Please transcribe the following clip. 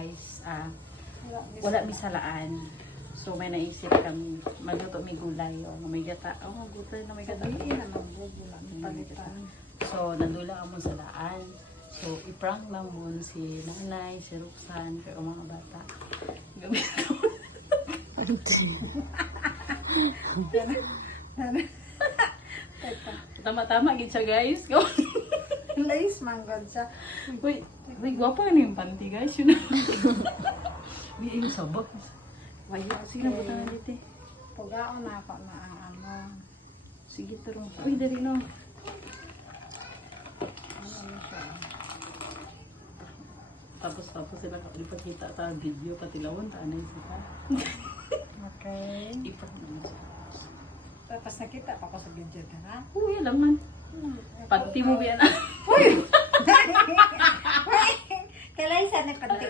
guys, wala mi salaan. So may naisip kami magluto mi gulay o may gata. Oh, gulay na may gata. So nandula kamo sa daan. So i-prank lang mo si nanay, si Roxanne, kay mga bata. Tama-tama gid siya guys. Lace manggod siya. Uy, gwapa na yung panty guys. Yun na. Hindi yung sabak. Why, sige na po tayo dito. Pugaon na ako na ang ano. Sige, turong. Uy, dali no. Ano siya? Tapos sila ipakita ta video patilawon ta anay sila. Okay. Ipang naman siya. Tapos nakita pa ko sa video ka na. Uy, alam man. Panty mo ba yan? Uy! Kailan sa na panty